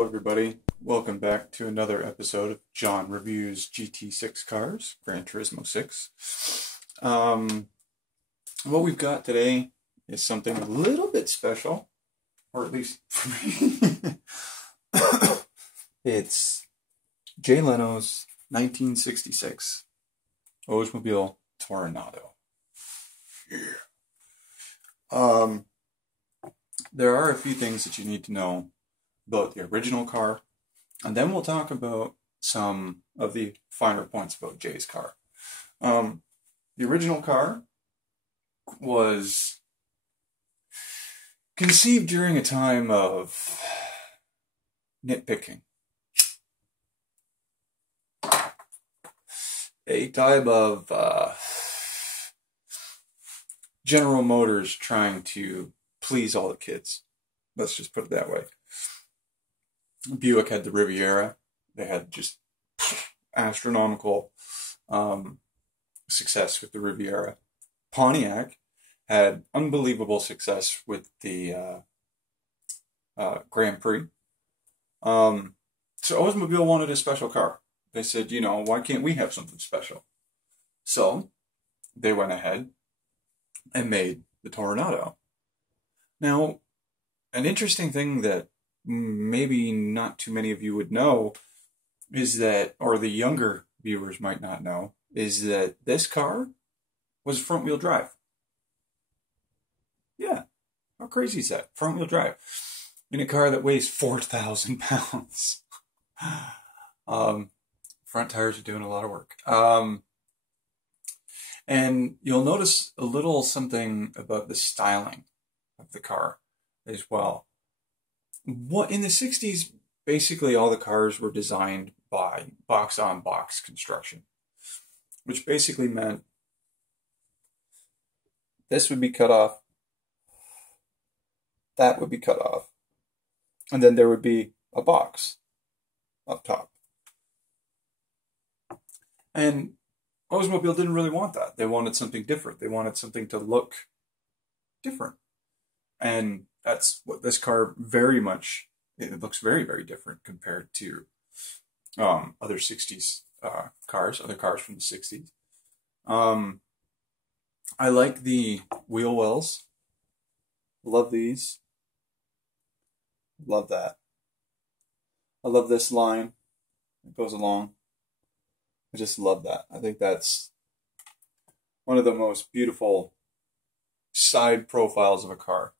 Hello everybody, welcome back to another episode of John Reviews GT6 Cars, Gran Turismo 6. What we've got today is something a little bit special, or at least for me. It's Jay Leno's 1966 Oldsmobile Toronado. Yeah. There are a few things that you need to know about the original car, and then we'll talk about some of the finer points about Jay's car. The original car was conceived during a time of nitpicking. A type of General Motors trying to please all the kids. Let's just put it that way. Buick had the Riviera. They had just astronomical success with the Riviera. Pontiac had unbelievable success with the Grand Prix. So Oldsmobile wanted a special car. They said, you know, why can't we have something special? So they went ahead and made the Toronado. Now, an interesting thing that maybe not too many of you would know is that, or the younger viewers might not know, is that this car was front-wheel drive. Yeah, how crazy is that? Front-wheel drive in a car that weighs 4,000 pounds. Front tires are doing a lot of work. And you'll notice a little something about the styling of the car as well. What in the 60s, basically all the cars were designed by box-on-box construction, which basically meant this would be cut off, that would be cut off, and then there would be a box up top. And Oldsmobile didn't really want that. They wanted something different. They wanted something to look different. And that's what this car very much, it looks very, very different compared to other 60s cars, other cars from the 60s. I like the wheel wells. Love these. Love that. I love this line. It goes along. I just love that. I think that's one of the most beautiful side profiles of a car.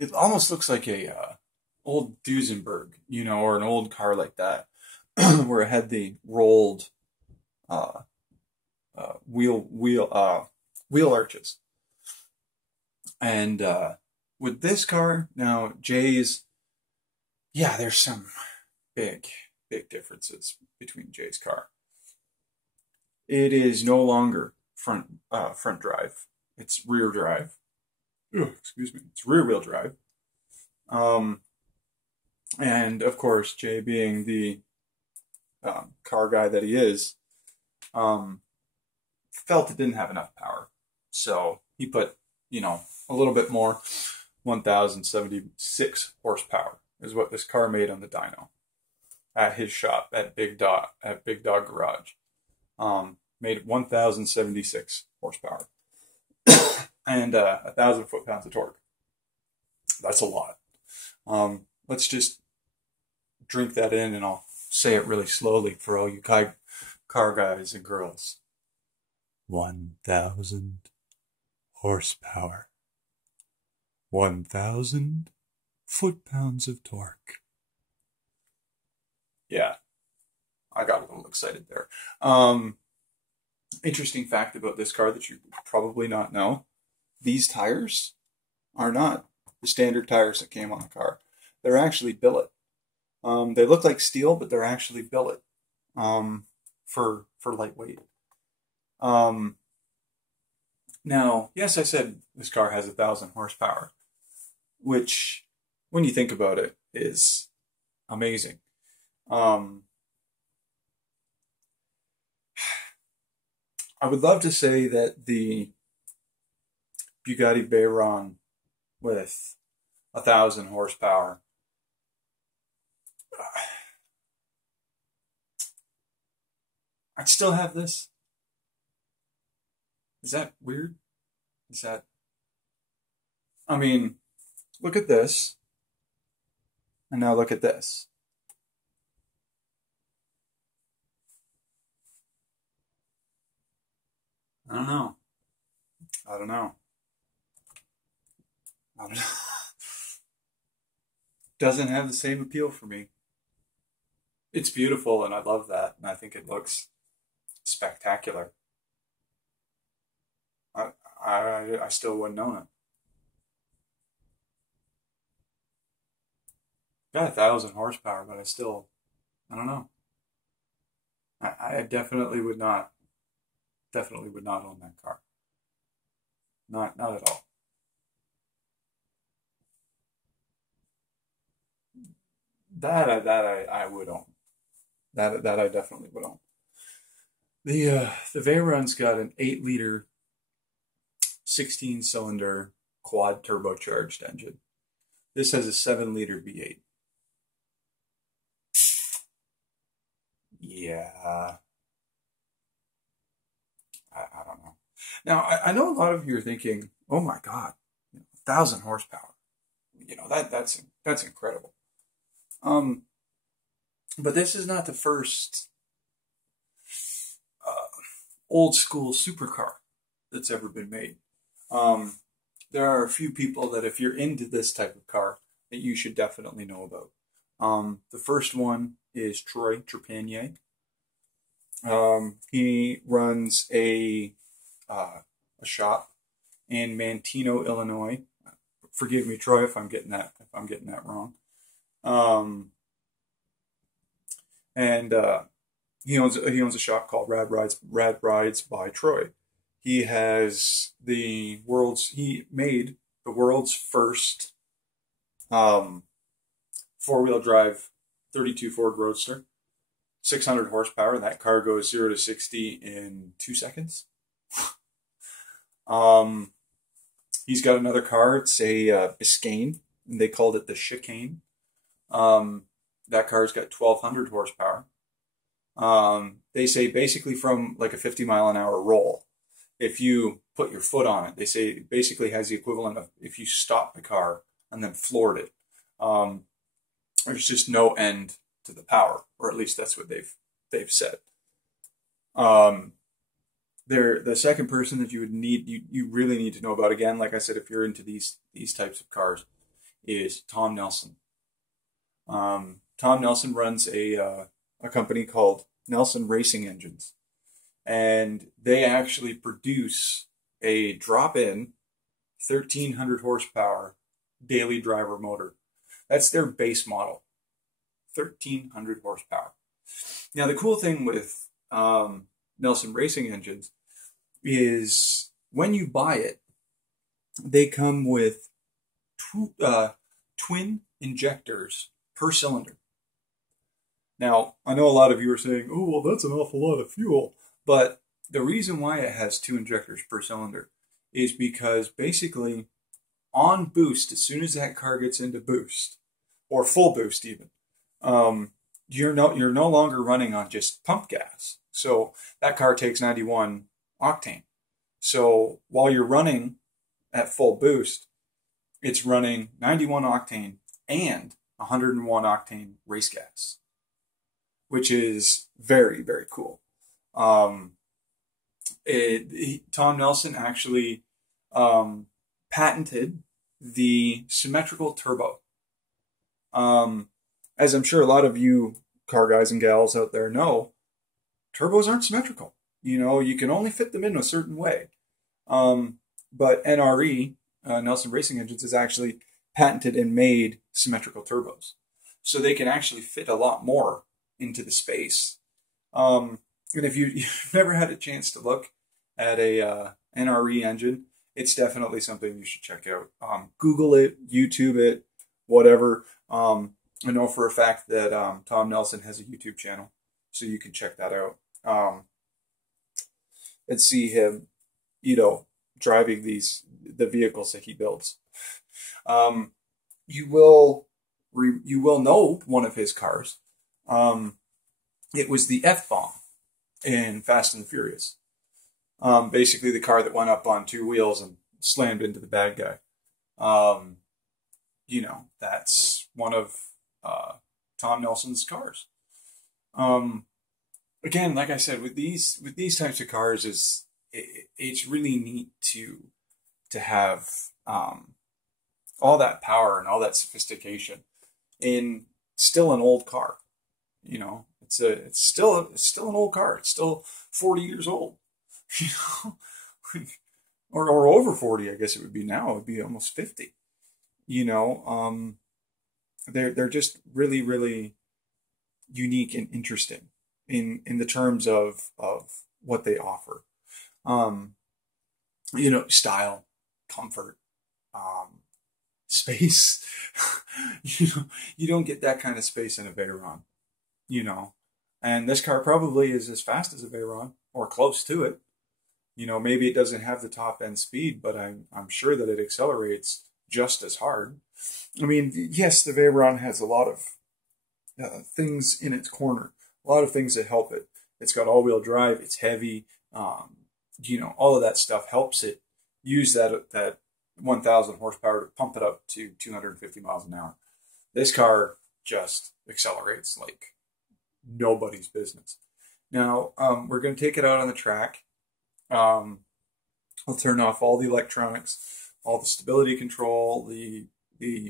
It almost looks like a old Duesenberg, you know, or an old car like that, where it had the rolled wheel arches. And with this car, now Jay's, yeah, there's some big differences between Jay's car. It is no longer front drive; it's rear drive. Excuse me, it's rear-wheel drive. And of course, Jay, being the car guy that he is, felt it didn't have enough power. So he put, you know, a little bit more, 1,076 horsepower is what this car made on the dyno at his shop at Big Dog Garage. Made 1,076 horsepower. And 1,000 foot-pounds of torque. That's a lot. Let's just drink that in, and I'll say it really slowly for all you car guys and girls. 1,000 horsepower. 1,000 foot-pounds of torque. Yeah, I got a little excited there. Interesting fact about this car that you probably not know. These tires are not the standard tires that came on the car. They're actually billet. They look like steel, but they're actually billet for lightweight. Now, yes, I said this car has 1,000 horsepower, which, when you think about it, is amazing. I would love to say that the Bugatti Veyron with 1,000 horsepower I'd still have this. Is that weird? Is that... I mean, look at this. And now look at this. I don't know. I don't know. I don't know. Doesn't have the same appeal for me. It's beautiful and I love that. And I think it looks spectacular. I still wouldn't own it. Got 1,000 horsepower, but I don't know. I definitely would not own that car. Not at all. That I would own. That I definitely would own. The Veyron's got an 8-liter, 16-cylinder quad turbocharged engine. This has a 7-liter V8. Yeah. I don't know. Now, I know a lot of you are thinking, oh my God, 1,000 horsepower. That's incredible. But this is not the first old school supercar that's ever been made. There are a few people that if you're into this type of car that you should definitely know about. The first one is Troy Trepanier. He runs a shop in Manteno, Illinois. Forgive me, Troy, if I'm getting that wrong. He owns a shop called Rad Rides by Troy. He made the world's first 4-wheel drive 32 Ford Roadster, 600 horsepower. That car goes 0 to 60 in 2 seconds. He's got another car. It's a Biscayne, and they called it the Chicane. That car's got 1,200 horsepower. They say basically from like a 50-mile-an-hour roll, if you put your foot on it, they say it basically has the equivalent of if you stopped the car and then floored it. There's just no end to the power, or at least that's what they've said. The second person that you really need to know about, again, like I said, if you're into these types of cars, is Tom Nelson. Tom Nelson runs a company called Nelson Racing Engines, and they actually produce a drop-in 1,300 horsepower daily driver motor. That's their base model, 1,300 horsepower. Now, the cool thing with Nelson Racing Engines is when you buy it, they come with twin injectors per cylinder. Now, I know a lot of you are saying, oh, well, that's an awful lot of fuel. But the reason why it has 2 injectors per cylinder is because basically on boost, as soon as that car gets into boost, or full boost even, you're no longer running on just pump gas. So that car takes 91 octane. So while you're running at full boost, it's running 91 octane and 101 octane race gas, which is very, very cool. Tom Nelson actually patented the symmetrical turbo. As I'm sure a lot of you car guys and gals out there know, turbos aren't symmetrical. You can only fit them in a certain way. But NRE, Nelson Racing Engines, has actually patented and made symmetrical turbos. So they can actually fit a lot more into the space. And if you've never had a chance to look at a NRE engine, it's definitely something you should check out. Google it, YouTube it, whatever. I know for a fact that Tom Nelson has a YouTube channel, so you can check that out. And see him, driving the vehicles that he builds. You will know one of his cars. It was the F-Bomb. in Fast and the Furious. Basically, the car that went up on two wheels and slammed into the bad guy. You know, that's one of Tom Nelson's cars. Again, like I said, with these types of cars, it's really neat to have all that power and all that sophistication in still an old car. You know, it's still an old car. It's still 40 years old. You know, or over 40, I guess it would be now. It would be almost 50. You know, they're just really, really unique and interesting in the terms of what they offer. You know, style, comfort, space. You know, you don't get that kind of space in a Veyron, you know. And this car probably is as fast as a Veyron, or close to it. You know, maybe it doesn't have the top end speed, but I'm sure that it accelerates just as hard. I mean, yes, the Veyron has a lot of things in its corner, a lot of things that help it. It's got all-wheel drive. It's heavy. You know, all of that stuff helps it use that 1,000 horsepower to pump it up to 250 miles an hour. This car just accelerates like nobody's business. Now, we're going to take it out on the track. I'll turn off all the electronics, all the stability control, the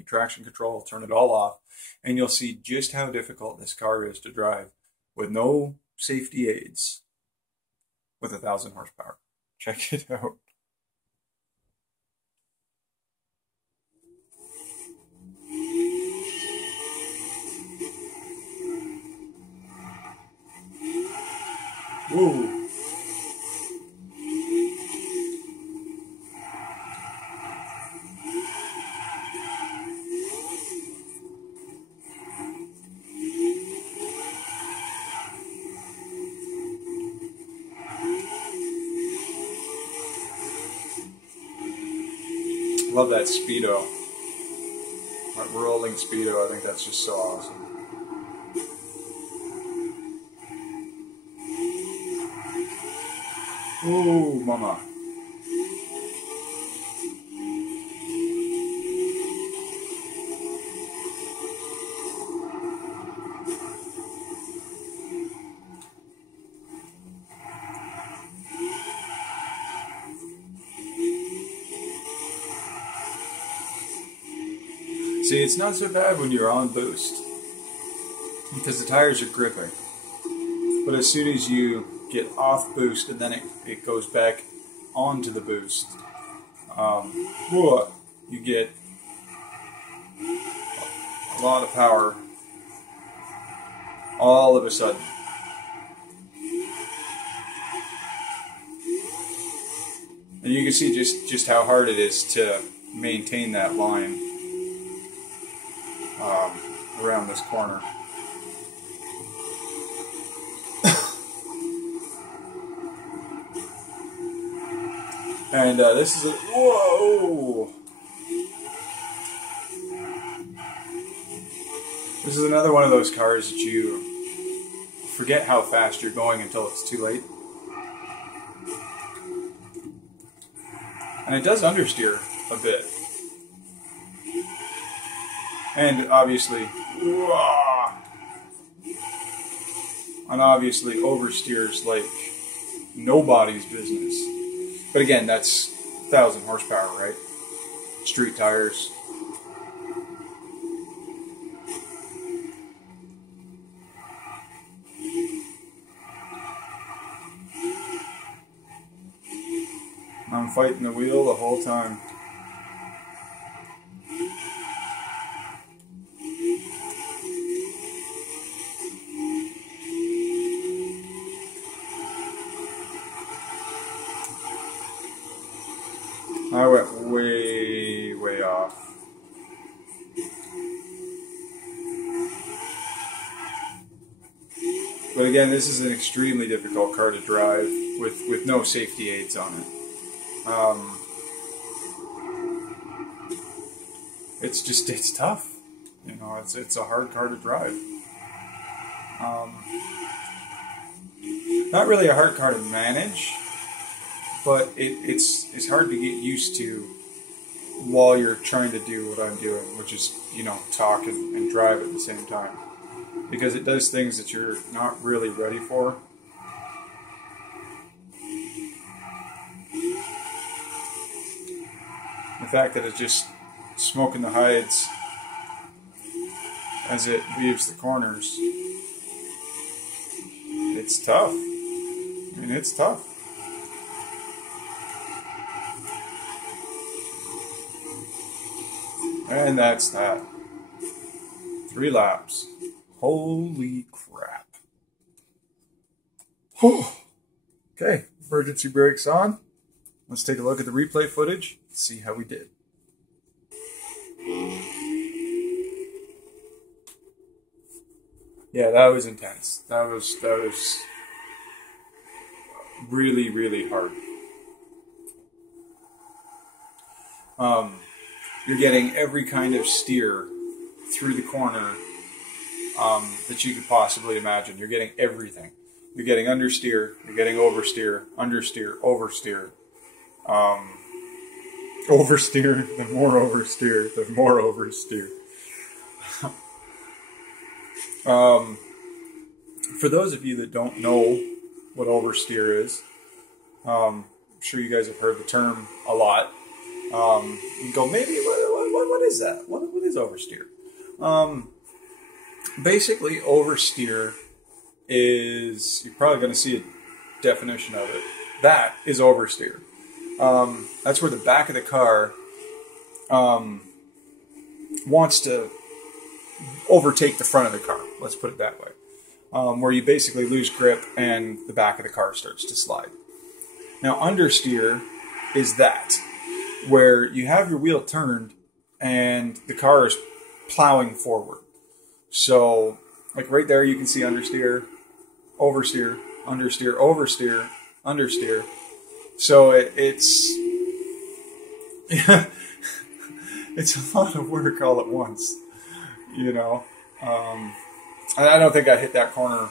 traction control, turn it all off, and you'll see just how difficult this car is to drive with no safety aids with 1,000 horsepower. Check it out. Whoa. Love that speedo, that rolling speedo. I think that's just so awesome. Ooh, mama. See, it's not so bad when you're on boost because the tires are gripping. But as soon as you get off boost and then it goes back onto the boost, you get a lot of power all of a sudden. And you can see just how hard it is to maintain that line around this corner. And this is whoa! This is another one of those cars that you forget how fast you're going until it's too late. And it does understeer a bit. And obviously, oversteers like nobody's business. But again, that's 1,000 horsepower, right? Street tires. I'm fighting the wheel the whole time. I went way, way off. But again, this is an extremely difficult car to drive with no safety aids on it. It's tough. You know, it's a hard car to drive. Not really a hard car to manage, but it's hard to get used to while you're trying to do what I'm doing, which is, you know, talk and drive at the same time. Because it does things that you're not really ready for. The fact that it's just smoking the hides as it leaves the corners, it's tough. I mean, it's tough. And that's that. 3 laps. Holy crap. Okay, emergency brakes on. Let's take a look at the replay footage, see how we did. Yeah, that was intense. That was really, really hard. You're getting every kind of steer through the corner that you could possibly imagine. You're getting everything. You're getting understeer, you're getting oversteer, understeer, oversteer. Oversteer, the more oversteer, the more oversteer. For those of you that don't know what oversteer is, I'm sure you guys have heard the term a lot. You go, maybe, what is that? What is oversteer? Basically, oversteer is, you're probably going to see a definition of it. That is oversteer. That's where the back of the car wants to overtake the front of the car. Let's put it that way. Where you basically lose grip and the back of the car starts to slide. Now, understeer is that, where you have your wheel turned and the car is plowing forward. So, like right there, you can see understeer, oversteer, understeer, oversteer, understeer. So it's it's a lot of work all at once, you know. I don't think I hit that corner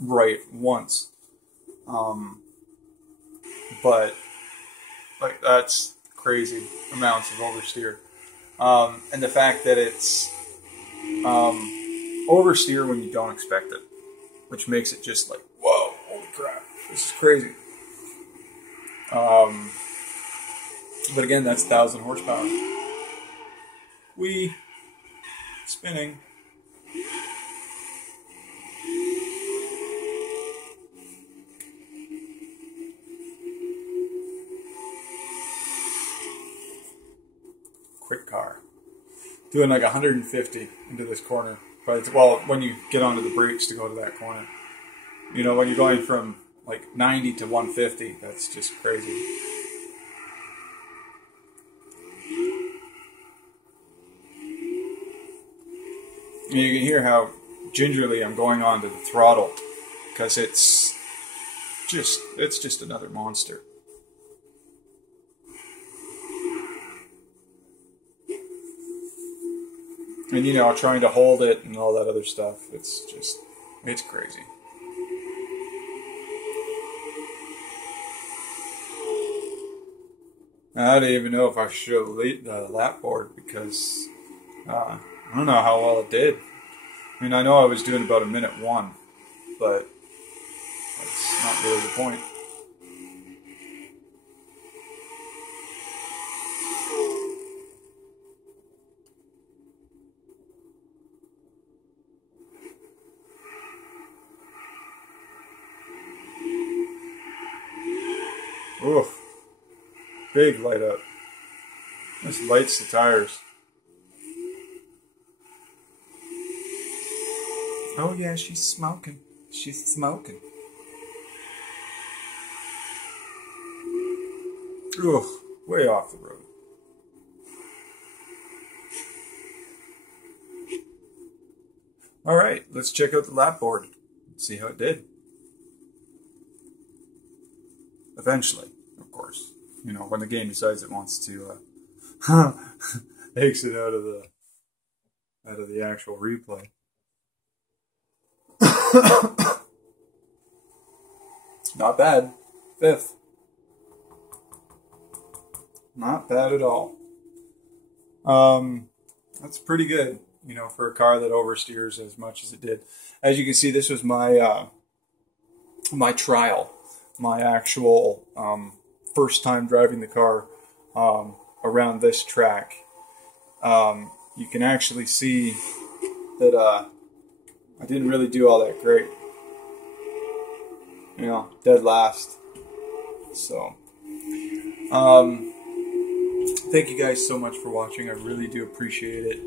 right once, but like that's crazy amounts of oversteer, and the fact that it's oversteer when you don't expect it, which makes it just like, whoa, holy crap, this is crazy. But again, that's 1,000 horsepower. Spinning. Quick car. Doing like 150 into this corner. But well, when you get onto the brakes to go to that corner. You know, when you're going from like 90 to 150, that's just crazy. And you can hear how gingerly I'm going on to the throttle, because it's just another monster. And you know, trying to hold it and all that other stuff, it's crazy. I don't even know if I should show the lap board, because I don't know how well it did. I mean, I know I was doing about 1:01, but that's not really the point. Oof. Big light up. This lights the tires. Oh yeah, she's smoking. She's smoking. Ugh, way off the road. Alright, let's check out the lap board. See how it did. Eventually, of course. You know, when the game decides it wants to exit out of the actual replay. Not bad. Fifth. Not bad at all. That's pretty good, you know, for a car that oversteers as much as it did. As you can see, this was my my trial, my actual first time driving the car around this track. You can actually see that I didn't really do all that great. You know, dead last. So, thank you guys so much for watching. I really do appreciate it.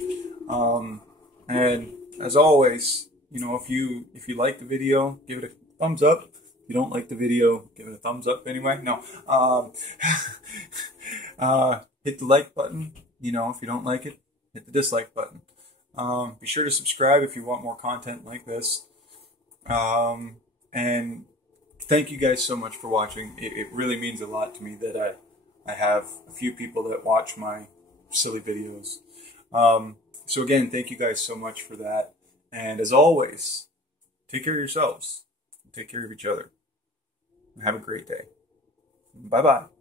And as always, you know, if you like the video, give it a thumbs up. If you don't like the video, give it a thumbs up anyway. No. Hit the like button. You know, if you don't like it, hit the dislike button. Be sure to subscribe if you want more content like this. And thank you guys so much for watching. It really means a lot to me that I have a few people that watch my silly videos. So again, thank you guys so much for that. And as always, take care of yourselves. Take care of each other. And have a great day. Bye-bye.